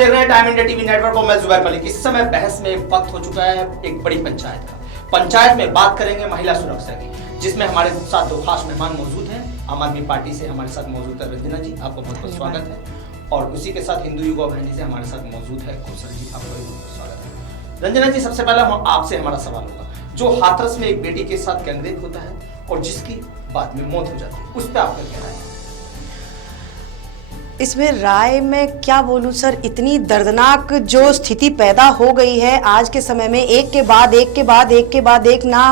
देख रहे हैं टाइम इंडिया टीवी नेटवर्क और मैं जुबैर मलिक। इस समय बहस में वक्त हो चुका है एक बड़ी पंचायत का। पंचायत में बात करेंगे महिला सुरक्षा की, जिसमें हमारे साथ दो खास मेहमान मौजूद हैं। आम आदमी पार्टी से हमारे साथ मौजूद है रंजना जी, आपका बहुत बहुत स्वागत है। और उसी के साथ हिंदू युवा वाहिनी से हमारे साथ मौजूद है कौशल जी, आपका भी बहुत स्वागत है। रंजना जी, सबसे पहले हम आपसे हमारा सवाल होगा, जो हाथरस में एक बेटी के साथ गैंगरेप होता है और जिसकी बाद में मौत हो जाती है, उस पर आपका क्या राय है? इसमें राय में क्या बोलूं सर, इतनी दर्दनाक जो स्थिति पैदा हो गई है आज के समय में, एक के बाद एक ना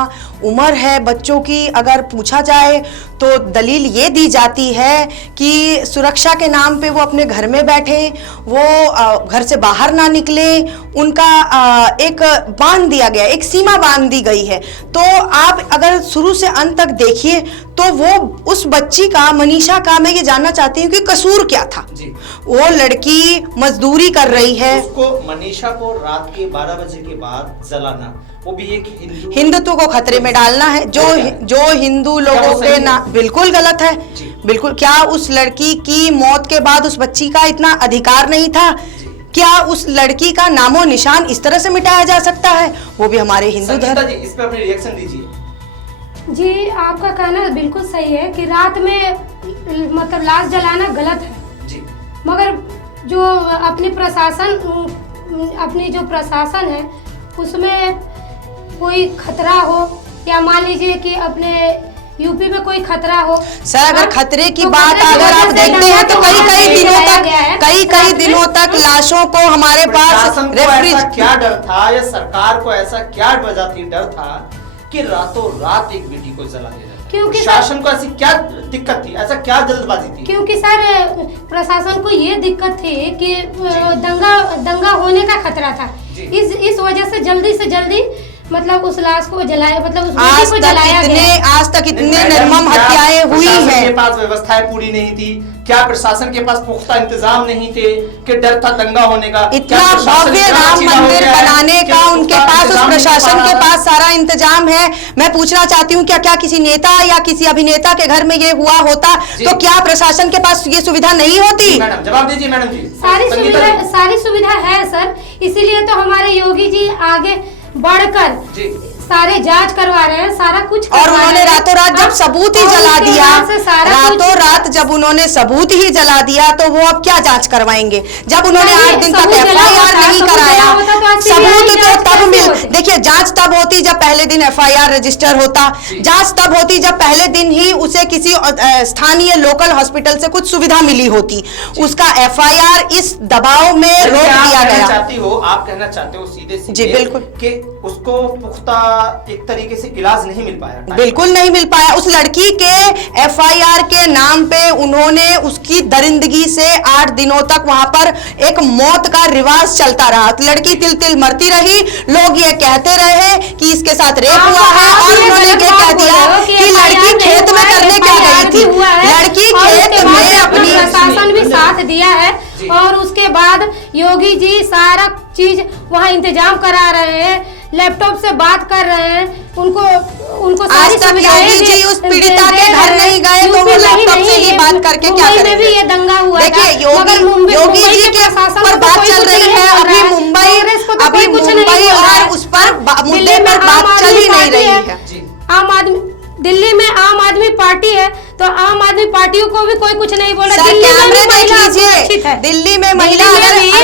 उम्र है बच्चों की। अगर पूछा जाए तो दलील ये दी जाती है कि सुरक्षा के नाम पे वो अपने घर में बैठे, वो घर से बाहर ना निकले, उनका एक बांध दिया गया, एक सीमा बांध दी गई है। तो आप अगर शुरू से अंत तक देखिए तो वो उस बच्ची का, मनीषा का, मैं ये जानना चाहती हूँ कि कसूर क्या था जी। वो लड़की मजदूरी कर रही है, उसको मनीषा को रात के 12 बजे के बाद जलाना, वो भी एक हिंदुत्व को खतरे में डालना है। जो हिंदू लोगों के ना, बिल्कुल गलत है, बिल्कुल। क्या उस लड़की की मौत के बाद उस बच्ची का इतना अधिकार नहीं था? क्या उस लड़की का नामो निशान इस तरह से मिटाया जा सकता है? वो भी हमारे हिंदू धर्म। इस पे अपनी रिएक्शन दीजिए जी। आपका कहना बिल्कुल सही है कि रात में मतलब लाश जलाना गलत है जी। मगर जो अपनी जो प्रशासन है उसमें कोई खतरा हो, या मान लीजिए कि अपने यूपी में कोई खतरा हो सर, अगर खतरे की बात अगर आप देखते हैं तो कई दिनों तक लाशों को हमारे पास क्या डर था, या सरकार को ऐसा क्या वजह थी, डर था कि रातों रात एक बेटी को जला दे? क्योंकि प्रशासन को ऐसी क्या दिक्कत थी, ऐसा क्या जल्दबाजी थी? क्योंकि सर प्रशासन को ये दिक्कत थी कि दंगा होने का खतरा था। इस वजह से जल्दी मतलब उस लाश को जलाया, मतलब उस बेटी को जलाया गया। आज तक इतने निर्मम हत्याएं हुई हैं। के पास व्यवस्थाएं पूरी नहीं थी क्या? प्रशासन के पास पुख्ता इंतजाम नहीं थे कि डर था दंगा होने का? इतना भव्य राम मंदिर बनाने का उनके पास, उस प्रशासन के पास सारा इंतजाम है। मैं पूछना चाहती हूँ, क्या किसी नेता या किसी अभिनेता के घर में ये हुआ होता तो क्या प्रशासन के पास ये सुविधा नहीं होती? मैडम जवाब दीजिए। मैडम जी, सारी सुविधा है सर, इसीलिए तो हमारे योगी जी आगे बढ़कर सारे जांच करवा रहे हैं, सारा कुछ और उन्होंने रातों रात जब सबूत ही जला दिया, रातों रात जब उन्होंने सबूत ही जला दिया तो वो अब क्या जांच करवाएंगे? जब उन्होंने 8 दिन तक FIR नहीं कराया, सबूत तो तब देखिए, जांच तब होती जब पहले दिन FIR रजिस्टर होता, जांच तब होती जब पहले दिन ही उसे किसी स्थानीय लोकल हॉस्पिटल से कुछ सुविधा मिली होती। उसका FIR इस दबाव में रोक दिया गया। आप कहना चाहते हो सीधे जी बिल्कुल कि उसको पुख्ता एक तरीके से इलाज नहीं मिल पाया? बिल्कुल नहीं मिल पाया। उस लड़की के FIR के नाम पे उन्होंने उसकी दरिंदगी से 8 दिनों तक वहां पर एक मौत का रिवाज चलता रहा। लड़की तिल तिल मरती रही, लोग ये कहते रहे कि इसके साथ रेप हुआ है, और उन्होंने ये कह दिया कि लड़की खेत में करने क्या गई थी। लड़की खेत में अपनी, प्रशासन भी साथ दिया है और उसके बाद योगी जी सारा चीज वहाँ इंतजाम करा रहे हैं, लैपटॉप से बात कर रहे हैं, उनको आज तक योगी जी उस पीड़िता के घर नहीं गए तो वो लैपटॉप से ही बात करके क्या करेंगे? भी ये दंगा हुआ। देखिए योगी जी के पर बात चल रही है, अभी मुंबई और उस पर मुद्दे पर बात चल ही नहीं रही है। दिल्ली में आम आदमी पार्टी है तो आम आदमी पार्टियों को भी कोई कुछ नहीं बोला। कैमरे देख लीजिए, दिल्ली में महिला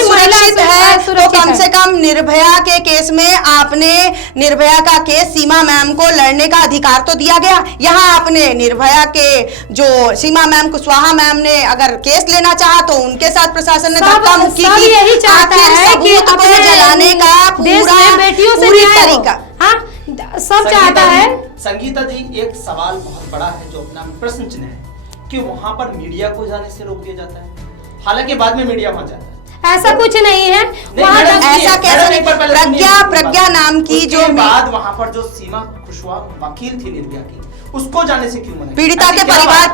सुरक्षित है तो कम से कम निर्भया के केस में आपने निर्भया का केस सीमा मैम को लड़ने का अधिकार तो दिया गया। यहाँ आपने निर्भया के जो सीमा मैम कुशवाहा मैम ने अगर केस लेना चाहा तो उनके साथ प्रशासन ने धक्का मुक्की की। यही चाहता है कि सबूत जलाने का पूरी तरीका सब चाहता है। संगीता जी, एक सवाल बहुत बड़ा है जो अपना प्रश्न चिन्ह है कि वहां पर मीडिया को जाने से रोक दिया जाता है, हालांकि बाद में मीडिया वहां जाता है। ऐसा कुछ नहीं है, ऐसा कैसे? प्रज्ञा नाम की जो बाद वहां पर जो सीमा कुशवाहा वकील थी निर्भया की, उसको जाने से क्यों मना? पीड़िता के परिवार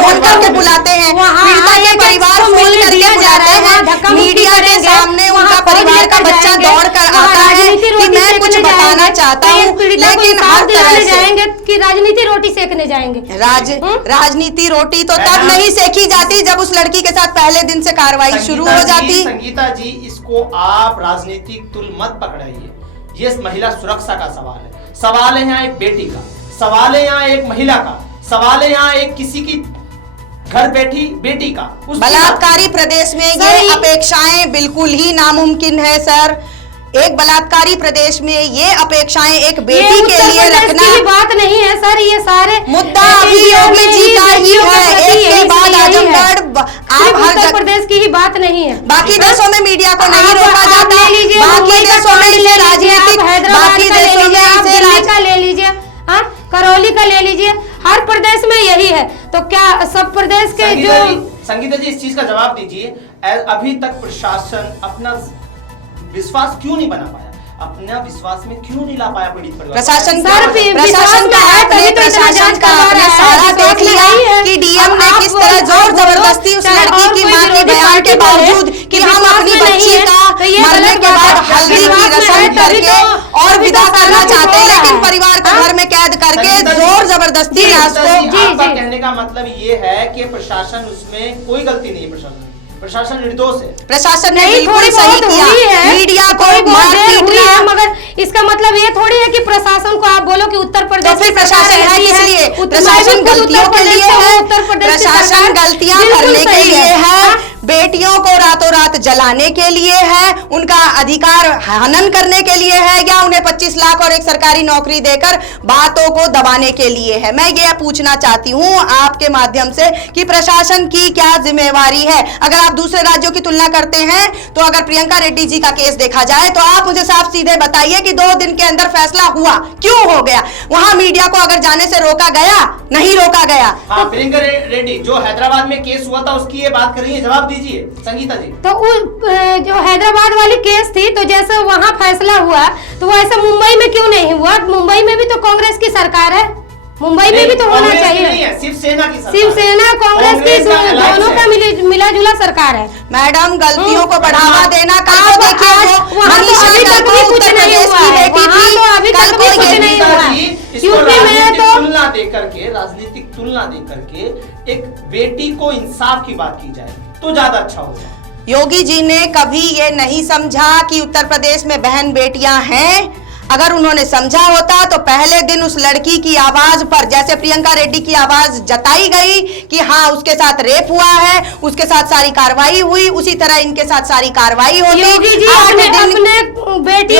फोन करके बुलाते हैं, पीड़िता के परिवार फोन करके बुलाते हैं, मीडिया के सामने उनका परिवार का बच्चा दौड़ कर आता है कि मैं कुछ बताना चाहता हूँ, लेकिन हर तरह से जाएंगे कि राजनीति रोटी सेकने जाएंगे। राजनीति रोटी तो तब नहीं सेकी जाती जब उस लड़की के साथ पहले दिन से कार्रवाई शुरू हो जाती। संगीता जी, इसको आप राजनीतिक तुल मत पकड़ाइए, ये महिला सुरक्षा का सवाल है। सवाल है यहाँ एक बेटी का, सवाल है यहाँ एक महिला का, सवाल है यहाँ एक किसी की घर बैठी बेटी का। बलात्कारी प्रदेश में ये अपेक्षाएं बिल्कुल ही नामुमकिन है सर। एक बलात्कारी प्रदेश में ये अपेक्षाएं एक बेटी के लिए रखना बात नहीं है सर। ये सारे मुद्दा अभी योगी जी का ही है, एक के बाद आजमगढ़, आप हर उत्तर प्रदेश की ही बात नहीं है। बाकी देशों में मीडिया को नहीं रोका जाता, बाकी देशों में इसे राजनीतिक, बाकी देशों में इसे ले लीजिए, करौली का ले लीजिए, हर प्रदेश में यही है। तो क्या सब प्रदेश के जो संगीता जी इस चीज का जवाब दीजिए, अभी तक प्रशासन अपना विश्वास क्यों नहीं बना पाया, अपना विश्वास में क्यों नहीं ला पाया पीड़ित परिवार? प्रशासन का आपने सारा देख लिया कि डीएम ने किस तरह जोर जबरदस्ती उस लड़की की मां के बयान के बावजूद कि हम अपनी बच्ची का मरने के बाद हल्दी की रस्म करके और विदा करना चाहते हैं, लेकिन परिवार को घर में कैद करके जोर जबरदस्ती लाश को। आपका कहने का मतलब ये है कि प्रशासन उसमें कोई गलती नहीं है, प्रशासन निर्दोष है, प्रशासन ने बिल्कुल सही किया, मीडिया को मारपीट हुई है, मगर इसका मतलब ये थोड़ी है कि प्रशासन को आप बोलो कि उत्तर प्रदेश तो प्रशासन है किस लिए? प्रशासन गलतियों के लिए है, प्रशासन गलतियां करने के लिए है, बेटियों को रातों रात जलाने के लिए है, उनका अधिकार हनन करने के लिए है, या उन्हें 25 लाख और एक सरकारी नौकरी देकर बातों को दबाने के लिए है? मैं ये पूछना चाहती हूँ आपके माध्यम से कि प्रशासन की क्या जिम्मेवारी है? अगर आप दूसरे राज्यों की तुलना करते हैं तो अगर प्रियंका रेड्डी जी का केस देखा जाए तो आप मुझे साफ सीधे बताइए कि 2 दिन के अंदर फैसला हुआ, क्यों हो गया? वहां मीडिया को अगर जाने से रोका गया? नहीं रोका गया। हाँ, प्रियंका रेड्डी जो हैदराबाद में केस हुआ था उसकी ये बात कर रही है, जवाब दीजिए संगीता जी। तो जो हैदराबाद वाली केस थी, तो जैसे वहां फैसला हुआ तो वैसे मुंबई में क्यों नहीं हुआ? मुंबई में भी तो कांग्रेस की सरकार है, मुंबई में भी तो होना चाहिए। शिवसेना की सरकार, शिवसेना कांग्रेस की दोनों का मिला जुला सरकार है। मैडम गलतियों को बढ़ावा देना, कल को देखिए अभी तक भी कुछ नहीं हुआ है, अभी तक भी कुछ नहीं हुआ है। यूपी में तो तुलना देकर के, राजनीतिक तुलना देकर के एक बेटी को इंसाफ की बात की जाए तो ज्यादा अच्छा होगा। योगी जी ने कभी ये नहीं समझा कि उत्तर प्रदेश में बहन बेटियां हैं। अगर उन्होंने समझा होता तो पहले दिन उस लड़की की आवाज पर, जैसे प्रियंका रेड्डी की आवाज जताई गई कि हाँ उसके साथ रेप हुआ है, उसके साथ सारी कार्रवाई हुई, उसी तरह इनके साथ सारी कार्रवाई होती। योगी जी अपने बेटी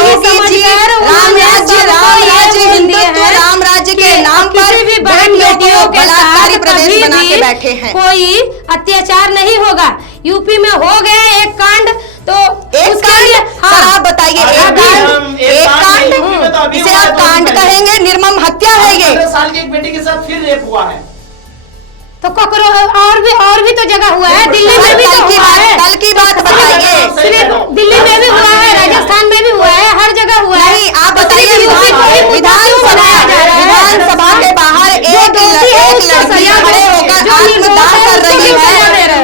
राम राज्य के नाम पर बेटियों को बलात्कारी प्रदेश बना के बैठे हैं। कोई अत्याचार नहीं होगा। यूपी में हो गया एक कांड, तो एक कांड, हाँ आप बताइए, एक कांड इसे आप कांड कहेंगे? निर्मम हत्या है ये। 15 साल की एक बेटी के साथ फिर रेप हुआ है, तो और भी तो जगह हुआ है, दिल्ली में भी तो हुआ है। कल की बात बताइए। दिल्ली में भी हुआ है, राजस्थान में भी हुआ है, हर जगह हुआ है। नहीं, आप बताइए विधानसभा के बाहर एक लड़की खड़े होकर आत्मदाह कर रही है।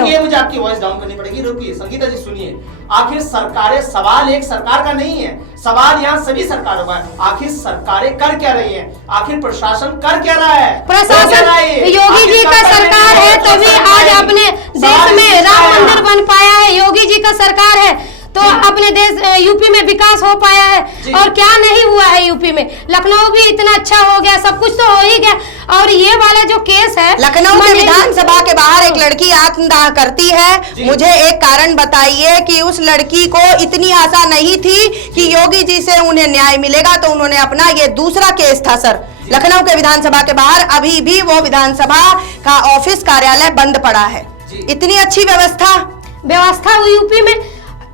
ये मुझे आपकी वॉइस डाउन करनी पड़ेगी। रुकिए संगीता जी सुनिए, आखिर सरकारें, सवाल एक सरकार का नहीं है, सवाल यहाँ सभी सरकारों का है। आखिर सरकारें कर क्या रही हैं? आखिर प्रशासन कर क्या रहा है? प्रशासन योगी जी का सरकार है तभी आज अपने देश में राम मंदिर बन पाया है। योगी जी का सरकार है तो अपने देश यूपी में विकास हो पाया है। और क्या नहीं हुआ है यूपी में? लखनऊ भी इतना अच्छा हो गया, सब कुछ तो हो ही गया। और ये वाला जो केस है, लखनऊ के विधानसभा के बाहर एक लड़की आत्मदाह करती है। मुझे एक कारण बताइए कि उस लड़की को इतनी आशा नहीं थी कि योगी जी से उन्हें न्याय मिलेगा, तो उन्होंने अपना ये दूसरा केस था सर लखनऊ के विधानसभा के बाहर। अभी भी वो विधानसभा का ऑफिस कार्यालय बंद पड़ा है। इतनी अच्छी व्यवस्था यूपी में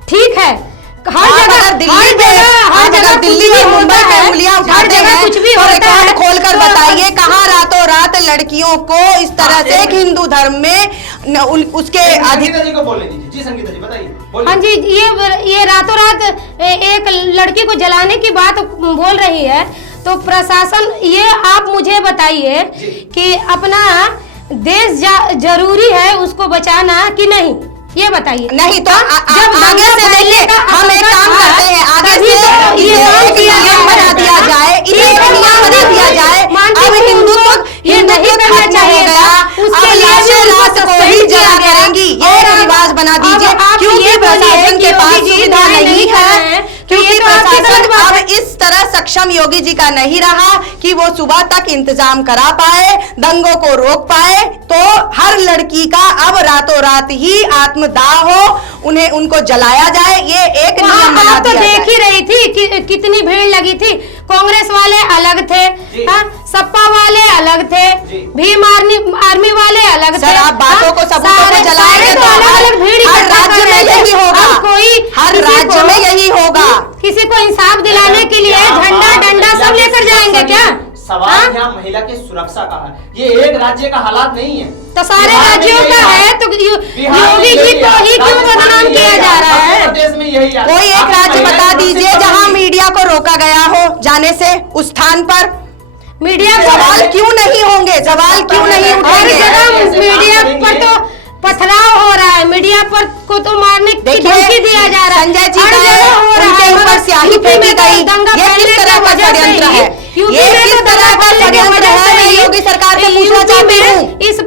ठीक है, हर जगह दिल्ली में मुंबई में उंगलियां उठाते हैं, कुछ भी होता है खोलकर बताइए कहाँ रातों रात लड़कियों को इस तरह से हिंदू धर्म में उसके संगीता जी को बोलने दीजिए। जी संगीता जी बताइए। हाँ जी, ये रातों रात एक लड़की को जलाने की बात बोल रही है, तो प्रशासन ये आप मुझे बताइए कि अपना देश जरूरी है उसको बचाना कि नहीं, ये बताइए। नहीं तो जब आगे से देखिए, हम एक काम करते हैं, आगे से ये बना दिया जाए क्योंकि ये प्रशासन के पास सुविधा नहीं है, क्योंकि प्रशासन अब अब इस तरह सक्षम योगी जी का नहीं रहा कि वो सुबह तक इंतजाम करा पाए, दंगों को रोक पाए। तो हर लड़की का अब रातों रात ही आत्मदाह हो, उन्हें उनको जलाया जाए, ये एक नियम बना तो दिया देख जाए। ही रही थी कि कितनी भीड़ लगी थी। कांग्रेस वाले अलग थे, सपा वाले अलग थे, भीम आर्मी वाले अलग थे। सर आप बातों को सबूतों को जलाएंगे तो हर राज्य में यही होगा, हर राज्य में यही होगा। किसी को इंसाफ दिलाने के लिए झंडा डंडा सब लेकर जाएंगे क्या? सवाल यहाँ महिला की सुरक्षा का है, ये एक राज्य का हालात नहीं है। तो सारे राज्यों का है, तो योगी जी को ही क्यों बदनाम किया जा रहा है? प्रदेश में यही है। कोई एक राज्य बता दीजिए जहां मीडिया को रोका गया हो जाने से उस स्थान पर। मीडिया सवाल क्यों नहीं होंगे, सवाल क्यों नहीं हर उठेंगे? जगह मीडिया पर तो पथराव हो रहा है, मीडिया पर को तो मारने की धमकी दिया जा रहा है। संजय जी हर का जगह हो रहा उनके है। ऊपर स्याही फेंकी गई, ये किस तरह का षड्यंत्र है? ये किस तरह का षड्यंत्र है? मैं योगी सरकार से पूछना चाहती हूँ। इस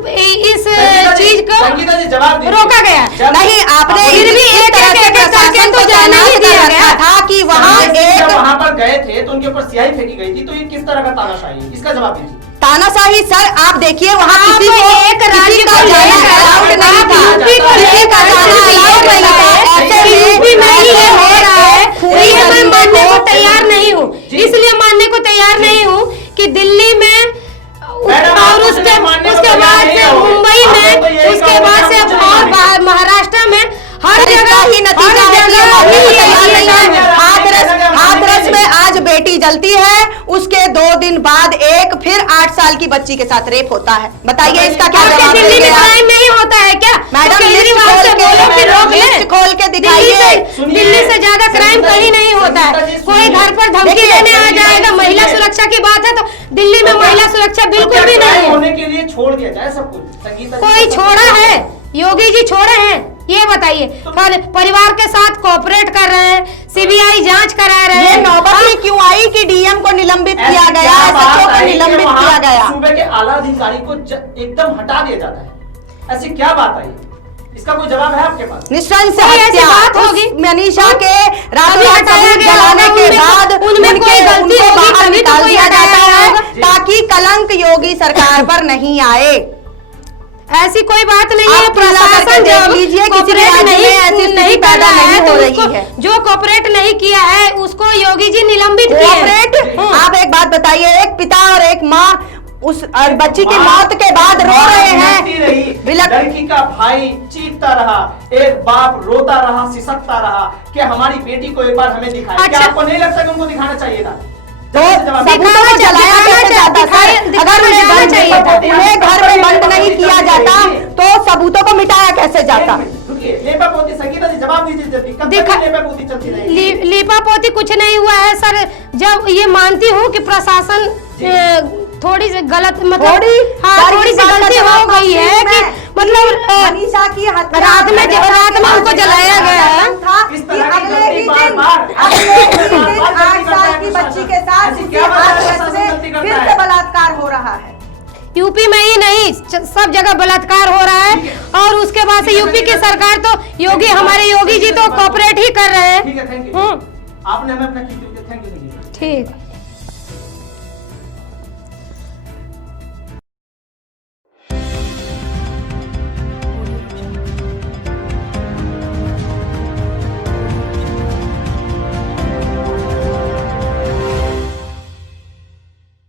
चीज को संगीता जी जवाब दीजिए। रोका गया नहीं, आपने फिर भी इस तरह से प्रशासन को तैनात कर रखा था कि वहाँ एक वहाँ पर गए थे तो उनके ऊपर स्याही फेंकी गई थी, तो ये किस तरह का तानाशाही है? इसका जवाब दीजिए। तानाशाही सर आप देखिए वहाँ आप किसी को एक राज्य का को जाना लेकर अलाउड नहीं आप था, यूपी को किसी का लेकर जाना अलाउड नहीं था। ऐसे यूपी में ही ये हो रहा है, पूरी ये मैं मानने को को तैयार नहीं हूँ, इसलिए मानने को तैयार नहीं हूँ कि दिल्ली में और उसके बाद से मुंबई में, उसके बाद से और महाराष्ट्र में हर जगह ही नतीजा है कि ये मानने को तैयार नहीं है। हाथरस में आज बेटी जलती है, उसके 2 दिन बाद एक फिर 8 साल की बच्ची के साथ रेप होता है। बताइए इसका क्या जवाब दिल्ली देंगे में आप? क्राइम नहीं होता है क्या? मैडम तो लिस्ट केजरीवाल से बोलो कि रोक ले। लिस्ट खोल के दिखाइए। दिल्ली से ज्यादा क्राइम कहीं नहीं होता है। कोई घर पर धमकी देने आ जाएगा, महिला सुरक्षा की बात है तो दिल्ली में महिला सुरक्षा बिल्कुल भी नहीं है। होने के लिए छोड़ दिया जाए सब कुछ। संगीता जी कोई छोड़ा है? योगी जी छोड़े हैं? ये बताइए। परिवार के साथ कोऑपरेट कर रहे हैं, सीबीआई जांच करा रहे ये हैं। नौबत ही क्यों आई कि डीएम को निलंबित किया गया, एसएचओ को निलंबित किया गया? सूबे के आला अधिकारी को एकदम हटा दिया जाता है, ऐसी क्या बात आई? इसका कोई जवाब है आपके पास? निशंस कोई ऐसी हत्या बात होगी? मनीषा के रातों कभी रात हटाया सबूत गया जलाने होगा, के उनमें बाद उनमें कोई गलती उनको होगी, बाहर तभी तो निकाल कोई दिया हटाया जाता है होगा। ताकि कलंक योगी सरकार पर नहीं आए। ऐसी कोई बात नहीं है। आप तुलना करके देख लीजिए, किसी भी राज्य में ऐसी स्थिति पैदा नहीं हो रही है। जो कोऑपरेट नहीं किया है उसको योगी जी निलंबित किए हैं। कोऑपरेट, आप एक बात बताइए, एक पिता और एक माँ उस बच्ची की मौत के बाद रो रहे हैं। लड़की का भाई चीखता रहा, एक बाप रोता रहा, सिसकता रहा कि हमारी बेटी को एक बार हमें दिखाएं। अच्छा। क्या आपको नहीं लगता कि उनको दिखाना चाहिए था? तो सबूतों को जलाया कैसे जाता सर? अगर उन्हें घर में बंद नहीं किया जाता तो सबूतों को मिटाया कैसे जाता? रुकिए, लेपापोती संगीता जी जवाब दीजिए जल्दी। कब तक लेपापोती चलती रहेगी? लीपापोती कुछ नहीं हुआ है सर। जब ये मानती हूँ कि प्रशासन थोड़ी सी गलत मतलब थोड़ी सी गलती हो गई है कि मतलब मनीषा की हत्या रात में उनको जलाया गया है। अगले ही दिन 8 साल की बच्ची के साथ फिर से बलात्कार हो रहा है। यूपी में ही नहीं सब जगह बलात्कार हो रहा है और उसके बाद से यूपी की सरकार तो योगी हमारे योगी जी तो कोऑपरेट ही कर रहे हैं। ठीक है, थैंक यू। आपने हमें अपना थैंक यू। ठीक।